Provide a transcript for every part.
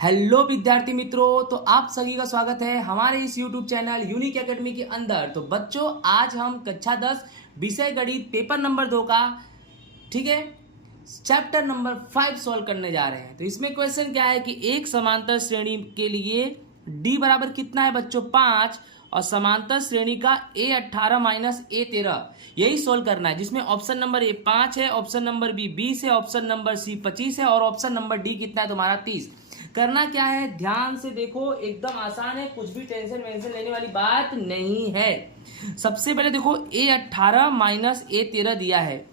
Hello विद्यार्थी मित्रों, तो आप सभी का स्वागत है हमारे इस YouTube चैनल यूनिक एकेडमी के अंदर। तो बच्चों, आज हम कक्षा 10 विषय गणित पेपर नंबर 2 का ठीक है चैप्टर नंबर 5 सॉल्व करने जा रहे हैं। तो इसमें क्वेश्चन क्या है कि एक समांतर श्रेणी के लिए D बराबर कितना है बच्चों 5 और समांतर श्रेणी का A18 माइनस A13 यही सोल्व करना है, जिसमें ऑप्शन नंबर ए 5 है, ऑप्शन नंबर बी 20 है, ऑप्शन नंबर सी 25 है और ऑप्शन नंबर डी कितना है तुम्हारा 30। करना क्या है, ध्यान से देखो, एकदम आसान है, कुछ भी टेंशन वेंशन लेने वाली बात नहीं है। सबसे पहले देखो A18 माइनस A13 दिया है।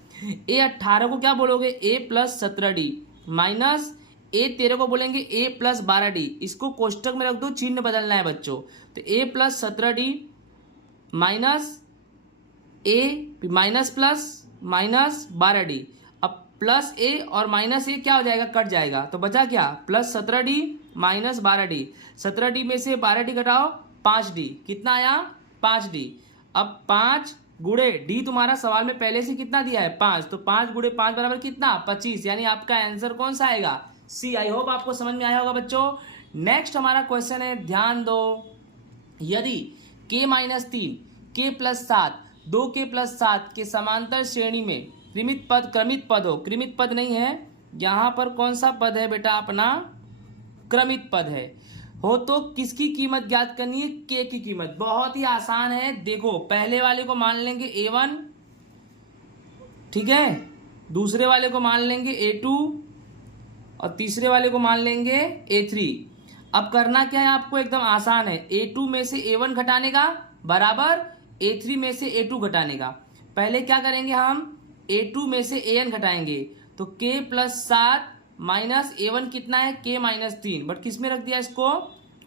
A18 को क्या बोलोगे A plus 17D minus A13 को बोलेंगे A प्लस 12D। इसको कोष्टक में रख दो, चिन्ह बदलना है बच्चों। तो A plus 17D minus A minus plus minus 12D। अब प्लस A और माइनस A क्या हो जाएगा, कट जाएगा, तो बचा क्या plus 17D minus 12D। 17D में से 12D घटाओ 5D, कितना आया 5D। अब 5 गुणे D तुम्हारा सवाल में पहले से कितना दिया है 5, तो 5 गुणे 5 बराबर कितना 25, यानी आपका आंसर कौन सा आएगा सी। आई होप आपको समझ में आया होगा बच्चों। नेक्स्ट हमारा क्वेश्चन है, ध्यान दो, यदि k minus 3 k plus 7 2k plus 7 के समांतर श्रेणी में क्रमित पद हो, क्रमित पद नहीं है यहां पर, कौन सा पद है बेटा अपना क्रमित पद है हो, तो किसकी कीमत ज्ञात करनी है, k की कीमत। बहुत ही आसान है, देखो पहले वाले को मान लेंगे A1, ठीक है, दूसरे वाले को मान लेंगे A2 और तीसरे वाले को मान लेंगे A3। अब करना क्या है आपको, एकदम आसान है, A2 में से A1 घटाने का बराबर A3 में से A2 घटाने का। पहले क्या करेंगे हम, A2 में से AN घटाएंगे, तो k प्लस 7 माइनस A1 कितना है k माइनस 3, बट किस में रख दिया इसको,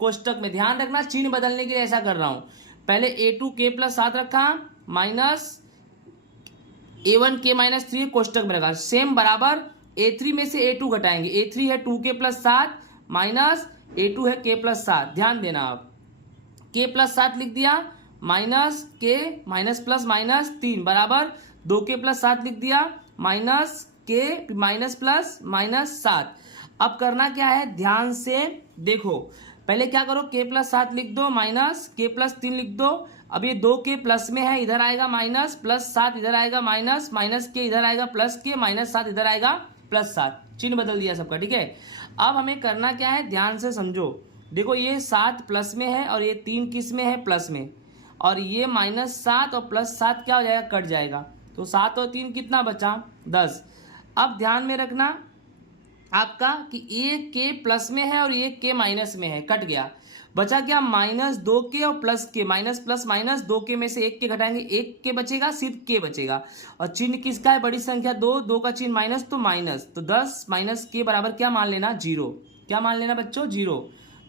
कोष्टक में। ध्यान रखना, चिन्ह बदलने के लिए ऐसा कर रहा हूं। पहले A2 k प्लस 7 रखा माइनस A1 k माइनस 3 कोष्टक में रखा, सेम बराबर A3 में से A2 घटाएंगे। A3 है 2k प्लस 7 माइनस A2 है k प्लस 7। ध्यान देना, आप k प्लस 7 लिख दिया minus k minus plus minus 3 बराबर 2k प्लस 7 लिख दिया minus k minus plus minus 7। अब करना क्या है, ध्यान से देखो, पहले क्या करो, k प्लस 7 लिख दो माइनस k प्लस 3 लिख दो। अब ये 2k प्लस में है, इधर आएगा माइनस, प्लस 7 इधर आएगा माइनस, माइनस k इधर आएगा प्लस k, माइनस 7 इधर आएगा प्लस 7। चिन्ह बदल दिया सबका, ठीक है। अब हमें करना क्या है, ध्यान से समझो, देखो ये 7 प्लस में है और ये 3 किस में है प्लस में, और ये माइनस 7 और प्लस 7 क्या हो जाएगा, कट जाएगा, तो 7 और 3 कितना बचा 10। अब ध्यान में रखना आपका कि ये k प्लस में है और ये k माइनस में है, कट गया, बचा क्या माइनस 2k और plus k, minus plus minus 2k में से 1k घटाएंगे, 1k बचेगा, सिर्फ k बचेगा। और चिन्ह किसका है, बड़ी संख्या 2 का चिन्ह माइनस, तो माइनस, तो 10 माइनस k बराबर क्या मान लेना 0, क्या मान लेना बच्चों 0।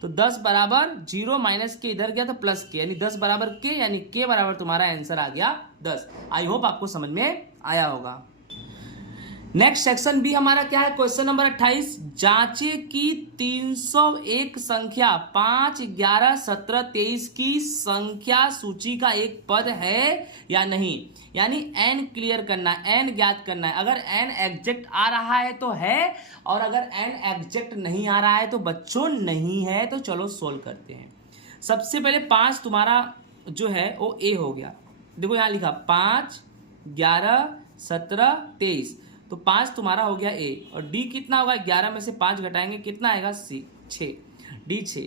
तो 10 बराबर 0 माइनस के इधर गया तो प्लस के, यानी 10 बराबर के, यानी के बराबर तुम्हारा आंसर आ गया 10। आई होप आपको समझ में आया होगा। नेक्स्ट सेक्शन भी हमारा क्या है, क्वेश्चन नंबर 28, जांचे की 301 संख्या 5, 11, 17, 23 की संख्या सूची का एक पद है या नहीं, यानी n क्लियर करना है, n ज्ञात करना है। अगर n एग्जैक्ट आ रहा है तो है, और अगर n एग्जैक्ट नहीं आ रहा है तो बच्चों नहीं है। तो चलो सोल्व करते हैं। सबसे पहले 5 तुम्हारा जो है वो a हो गया, देखो यहां लिखा 5, 11, 17, 23, तो 5 तुम्हारा हो गया A, और D कितना होगा, 11 में से 5 घटाएंगे कितना आएगा C 6, D 6।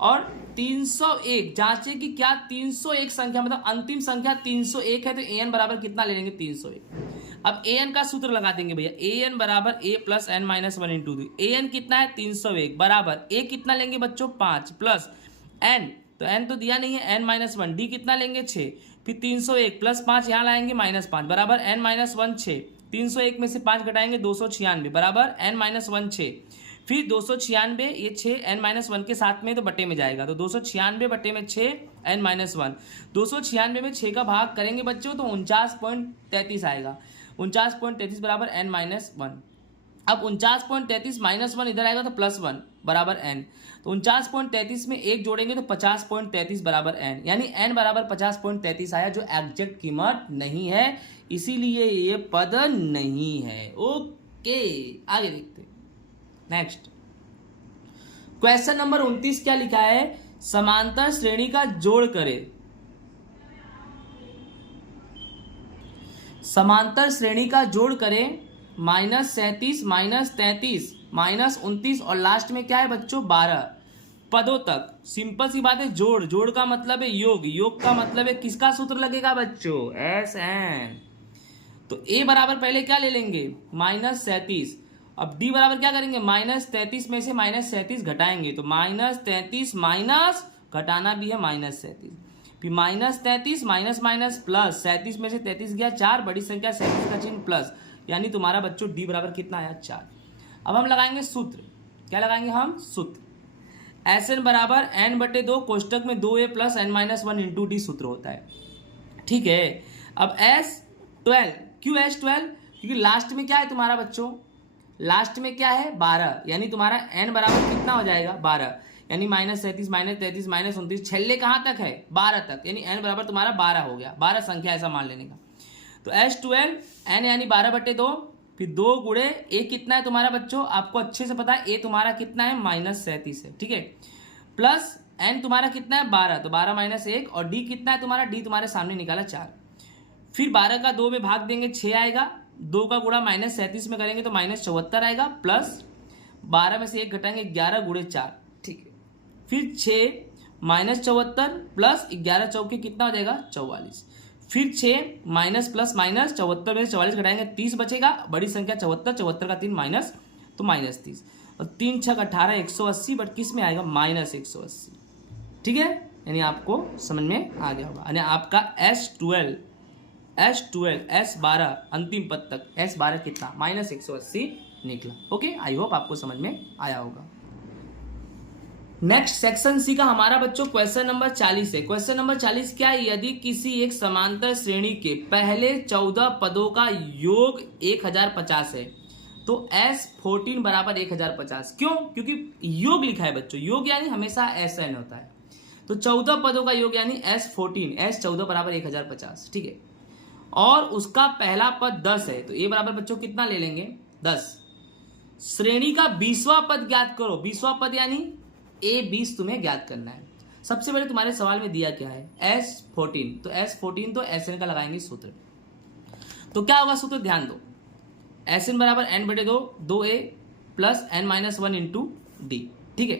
और 301 जांचे की क्या 301 संख्या, मतलब अंतिम संख्या 301 है, तो AN बराबर कितना ले लेंगे 301। अब AN का सूत्र लगा देंगे भैया, AN बराबर A plus n minus 1 into AN कितना है 301 बराबर A कितना लेंगे बच्चों 5 प्लस n, तो n तो दिया नहीं है n माइनस 1, D कितना लेंगे 6, फिर 301 प्लस 5 यहाँ लाएंगे माइनस 5 बराबर n माइनस 1 6, 301 में से 5 घटाएंगे 296 बराबर n माइनस 1 6, फिर 296 ये 6 n माइनस 1 के साथ में तो बटे में जाएगा, तो 296 बटे में 6 n माइनस 1, 296 में 6 का भाग करेंगे बच्चों तो 49.33 आएगा, 49.33 बराबर n माइनस 1। अब 49.33 माइनस 1 इधर आएगा तो प्लस 1 बराबर n, तो 49.33 में 1 जोड़ेंगे तो 50.33 बराबर n, यानी n बराबर 50.33 आया, जो एग्जैक्ट कीमत नहीं है, इसीलिए ये पद नहीं है। ओके, आगे देखते हैं। नेक्स्ट क्वेश्चन नंबर 29 क्या लिखा है, समांतर श्रेणी का जोड़ करें। समांतर श्रेणी का जोड़ करें -37 -33 -29 और लास्ट में क्या है बच्चों 12 पदों तक। सिंपल सी बात है, जोड़, जोड़ का मतलब है योग, योग का मतलब है किसका सूत्र लगेगा बच्चों, SN। तो A बराबर पहले क्या ले लेंगे -37, अब D बराबर क्या करेंगे -33 में से -37 घटाएंगे तो -33 माइनस घटाना भी है -37, फिर -33 माइनस माइनस प्लस 37 में से 33 गया 4, बड़ी संख्या 37 का चिन्ह प्लस, यानी तुम्हारा बच्चों D बराबर कितना आया 4। अब हम लगाएंगे सूत्र, क्या लगाएंगे हम सूत्र, SN बराबर n/2 कोष्टक में 2a plus n-1 into D सूत्र होता है, ठीक है। अब S12, क्यों S12, क्योंकि लास्ट में क्या है तुम्हारा बच्चों, लास्ट में क्या है 12, यानी तुम्हारा n बराबर कितना हो जाएगा 12, यानी -37 -33 -29 छल्ले कहाँ तक है 12 तक, यानी n बराबर तुम्हारा 12 हो गया, 12 संख्या ऐसा मान लेने का। तो S12 n यानी 12/2, फिर 2 गुणे a कितना है तुम्हारा बच्चों, आपको अच्छे से पता है a तुम्हारा कितना है -37 है, ठीक है, प्लस n तुम्हारा कितना है 12, तो 12 - 1 और d कितना है तुम्हारा, d तुम्हारे सामने निकाला 4, फिर 12 का 2 में भाग देंगे 6 आएगा, 2 का गुणा -37 में करेंगे तो -74 आएगा, प्लस 12 में से 1 घटाएंगे 11 गुणे 4, ठीक है, फिर 6 -74 प्लस 11 चौके कितना हो जाएगा 44, फिर 6 माइनस प्लस माइनस 74 में से 44 घटाएंगे 30 बचेगा, बड़ी संख्या 74, 74 का 3 माइनस तो -30 और 3 6 18 180, बट किस में आएगा -180, ठीक है, यानी आपको समझ में आ गया होगा। यानी आपका S12 S12 अंतिम पद तक S12 कितना -180 निकला। ओके, आई होप आपको समझ में आया होगा। नेक्स्ट सेक्शन सी का हमारा बच्चों क्वेश्चन नंबर 40 है। क्वेश्चन नंबर 40 क्या है, यदि किसी एक समांतर श्रेणी के पहले 14 पदों का योग 1050 है तो S14 बराबर 1050। क्यों? क्योंकि योग लिखा है बच्चों, योग यानी हमेशा SN होता है, तो 14 पदों का योग यानी S14 S14 बराबर 1050, ठीक है, और उसका पहला पद 10 है तो A बराबर बच्चों कितना ले लेंगे 10। श्रेणी का 20वां पद ज्ञात करो, 20वां पद यानी A20 तुम्हें ज्ञात करना है। सबसे पहले तुम्हारे सवाल में दिया क्या है S14, तो S14 तो SN का लगाएंगे सूत्र, तो क्या होगा सूत्र ध्यान दो, SN बराबर n/2 2a plus n-1 into D, ठीक है।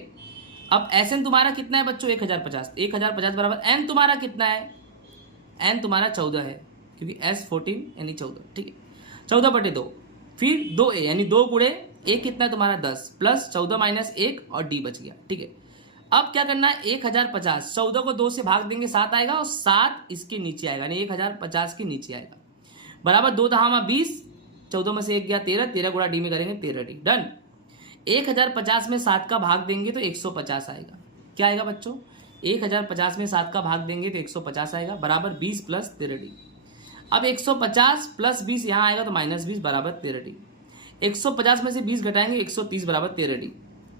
अब SN तुम्हारा कितना है बच्चों 1050, 1050 बराबर n तुम्हारा कितना है, n तुम्हारा 14 है क्योंकि S14 यानी 14, ठीक है, 14/2 फिर 2a यानी 2 गुणे a कितना है तुम्हारा 10 प्लस 14 माइनस 1 और d बच गया, ठीक है। अब क्या करना है 1050, 14 को 2 से भाग देंगे 7 आएगा और 7 इसके नीचे आएगा, यानी 1050 के नीचे आएगा, बराबर 2 दहामा 20, 14 में से 1 गया 13, 13 गुणा डी में करेंगे 13d, डन। 1050 में 7 का भाग देंगे तो 150 आएगा, क्या आएगा बच्चों 1050 में 7 का भाग देंगे तो 150 आएगा, बराबर 20 प्लस 13d। अब 150 प्लस 20 यहाँ आएगा तो -20 बराबर 13d, 150 में से 20 घटाएंगे 130 बराबर 13d,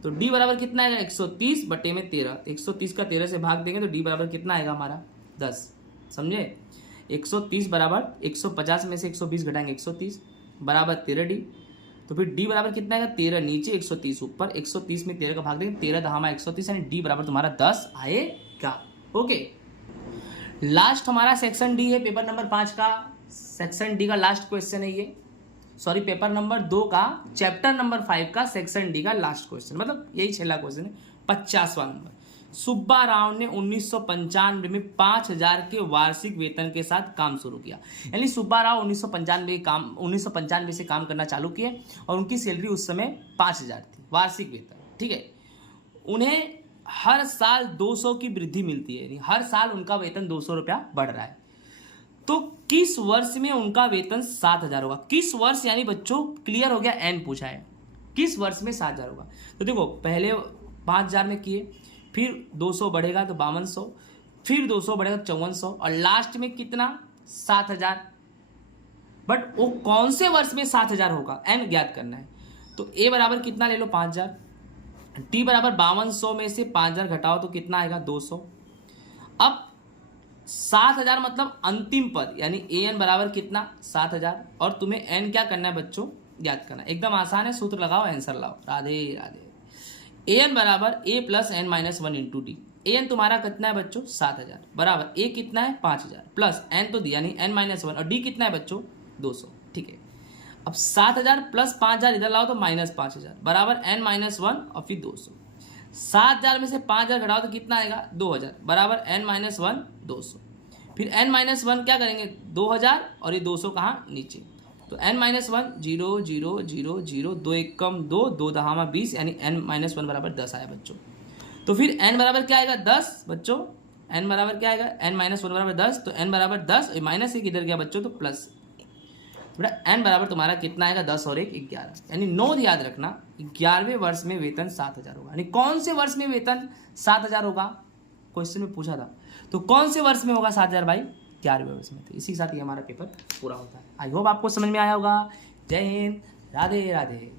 तो d बराबर कितना आएगा 130 बटे में 13, 130 का 13 से भाग देंगे तो d बराबर कितना आएगा हमारा 10, समझे। 130 बराबर 150 में से 120 घटाएंगे 130 बराबर 13d, तो फिर d बराबर कितना आएगा 13 नीचे 130 ऊपर, 130 में 13 का भाग देंगे 13 दहामा 130, यानी d बराबर तुम्हारा 10 आएगा। ओके, लास्ट हमारा सेक्शन डी है, पेपर नंबर 5 का सेक्शन डी का लास्ट क्वेश्चन है ये, सॉरी पेपर नंबर 2 का चैप्टर नंबर 5 का सेक्शन डी का लास्ट क्वेश्चन, मतलब यही छेला क्वेश्चन है, 50वां नंबर। सुब्बा राव ने 1995 में 5000 के वार्षिक वेतन के साथ काम शुरू किया, यानी सुब्बा राव 1995 से काम करना चालू किए और उनकी सैलरी उस समय 5000 थी वार्षिक वेतन, ठीक है। उन्हें हर साल 200 की वृद्धि मिलती है, हर साल उनका वेतन 200 रुपया बढ़ रहा है, तो किस वर्ष में उनका वेतन 7000 होगा। किस वर्ष यानी बच्चों क्लियर हो गया, एन पूछा है, किस वर्ष में 7000 होगा। तो देखो पहले 5000 में किए, फिर 200 बढ़ेगा तो 5200, फिर 200 बढ़ेगा तो 5400 और लास्ट में कितना 7000, बट वो कौन से वर्ष में 7000 होगा एन ज्ञात करना है। तो ए बराबर कितना ले लो 5000, टी बराबर 5200 में से 5000 घटाओ तो कितना आएगा 200। अब 7000 मतलब अंतिम पद, यानी ए एन बराबर कितना 7000, और तुम्हें एन क्या करना है बच्चों ज्ञात करना है, एकदम आसान है, सूत्र लगाओ आंसर लाओ, राधे राधे। ए एन बराबर A plus N minus one into D. A N तुम्हारा कितना है बच्चों 7000 बराबर ए कितना है 5000 प्लस एन तो दिया नहीं एन माइनस वन और डी कितना है बच्चों 200। ठीक है, अब 7000 प्लस 5000 इधर लाओ तो माइनस 5000 बराबर एन माइनस वन और फिर 200। 7000 में से 5000 घटाओ तो कितना आएगा 2000 बराबर एन माइनस वन 200। फिर एन माइनस वन क्या करेंगे 2000 और ये 200 कहाँ नीचे, तो एन माइनस वन 0 0 0 0 2 एक कम 2 2 दहामा 20 यानी एन माइनस वन बराबर 10 आया बच्चों। तो फिर एन बराबर क्या आएगा 10 बच्चों, एन बराबर क्या आएगा एन माइनस वन बराबर 10, तो एन बराबर 10 माइनस एक इधर गया बच्चों तो प्लस बेटा एन बराबर तुम्हारा कितना आएगा 10 और 1 11 यानी 9 याद रखना 11वें वर्ष में वेतन 7000 होगा। यानी कौन से वर्ष में वेतन 7000 होगा, क्वेश्चन में पूछा था, तो कौन से वर्ष में होगा 7000 भाई 11वें वर्ष में। तो इसी के साथ ही हमारा पेपर पूरा होता है। आई होप आपको समझ में आया होगा। जय हिंद, राधे राधे।